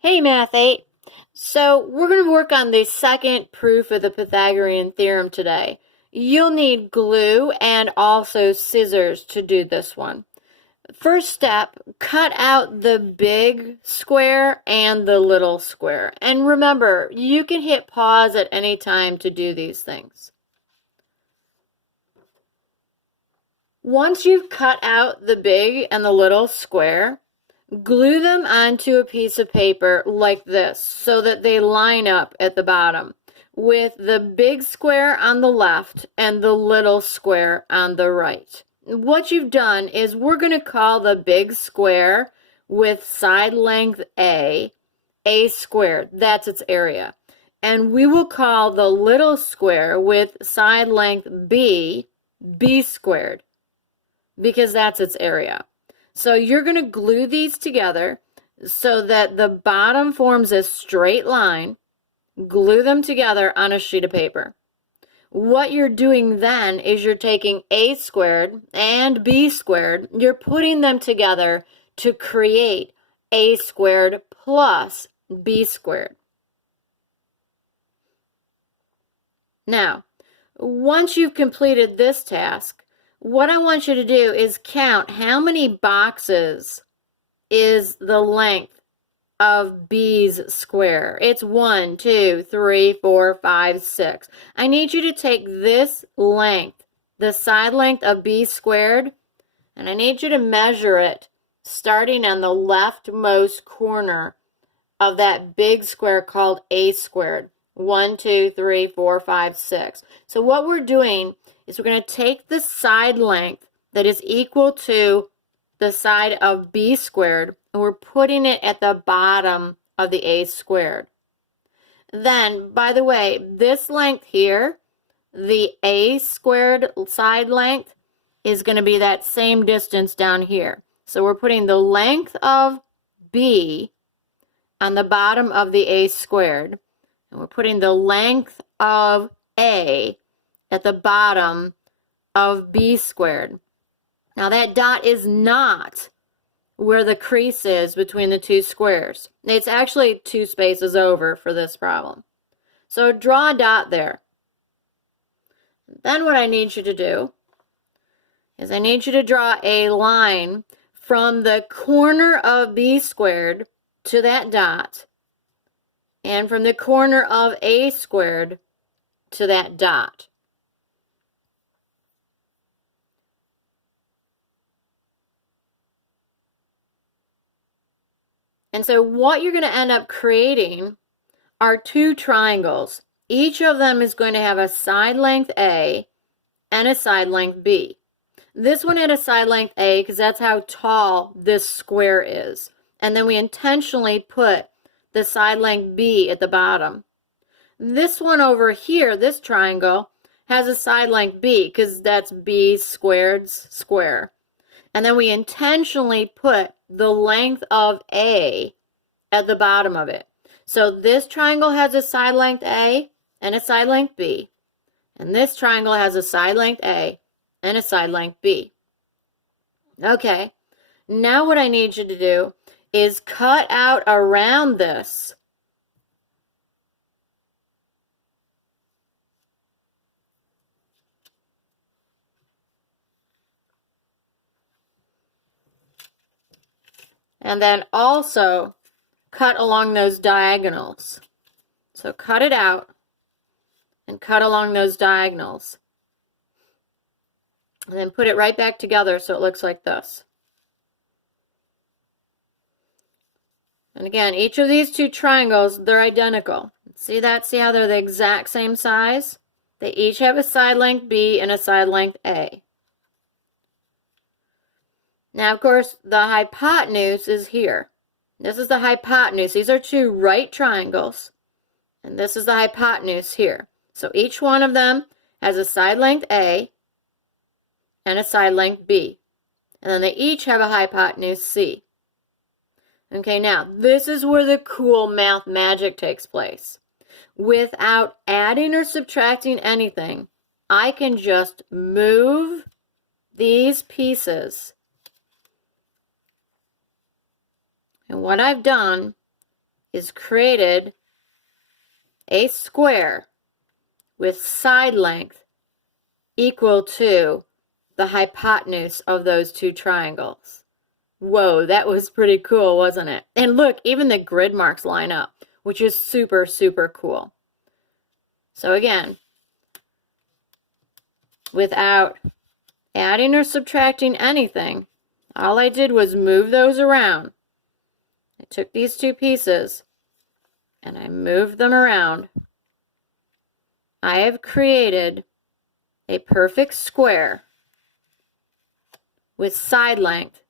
Hey Math 8. So we're going to work on the second proof of the Pythagorean theorem today. You'll need glue and also scissors to do this one. First step, cut out the big square and the little square. And remember, you can hit pause at any time to do these things. Once you've cut out the big and the little square, glue them onto a piece of paper like this so that they line up at the bottom with the big square on the left and the little square on the right. What you've done is we're going to call the big square with side length A squared. That's its area. And we will call the little square with side length B squared, because that's its area. So you're going to glue these together so that the bottom forms a straight line. Glue them together on a sheet of paper. What you're doing then is you're taking A squared and B squared, you're putting them together to create A squared plus B squared. Now, once you've completed this task, what I want you to do is count how many boxes is the length of B's square. It's 1, 2, 3, 4, 5, 6. I need you to take this length, the side length of B squared, and I need you to measure it starting on the leftmost corner of that big square called A squared. 1, 2, 3, 4, 5, 6. So what we're doing is we're going to take the side length that is equal to the side of B squared, and we're putting it at the bottom of the A squared. Then, by the way, this length here, the A squared side length, is going to be that same distance down here. So we're putting the length of B on the bottom of the A squared, and we're putting the length of A at the bottom of B squared. Now that dot is not where the crease is between the two squares. It's actually 2 spaces over for this problem. So draw a dot there. Then what I need you to do is I need you to draw a line from the corner of B squared to that dot, and from the corner of A squared to that dot. And so what you're going to end up creating are 2 triangles. Each of them is going to have a side length A and a side length B. This one had a side length A because that's how tall this square is. And then we intentionally put the side length B at the bottom. This one over here, this triangle, has a side length B because that's B squared's square. And then we intentionally put the length of A at the bottom of it. So this triangle has a side length A and a side length B. And this triangle has a side length A and a side length B. Okay, now what I need you to do is cut out around this and then also cut along those diagonals. So cut it out and cut along those diagonals. And then put it right back together so it looks like this. And again, each of these 2 triangles, they're identical. See that? See how they're the exact same size? They each have a side length B and a side length A. Now, of course, the hypotenuse is here. This is the hypotenuse. These are 2 right triangles. And this is the hypotenuse here. So each one of them has a side length A and a side length B. And then they each have a hypotenuse C. Okay, now, this is where the cool math magic takes place. Without adding or subtracting anything, I can just move these pieces. And what I've done is created a square with side length equal to the hypotenuse of those two triangles. Whoa, that was pretty cool, wasn't it? And look, even the grid marks line up, which is super, super cool. So again, without adding or subtracting anything, all I did was move those around. I took these two pieces and I moved them around. I have created a perfect square with side length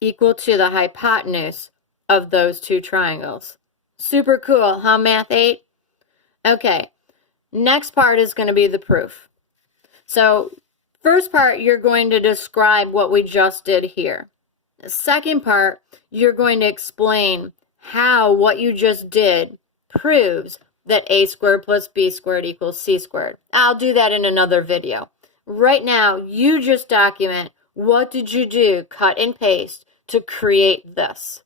equal to the hypotenuse of those two triangles. Super cool, huh, Math 8? Okay, next part is going to be the proof. So, first part, you're going to describe what we just did here. The second part, you're going to explain how what you just did proves that a squared plus b squared equals c squared. I'll do that in another video. Right now, you just document what did you do, cut and paste, to create this.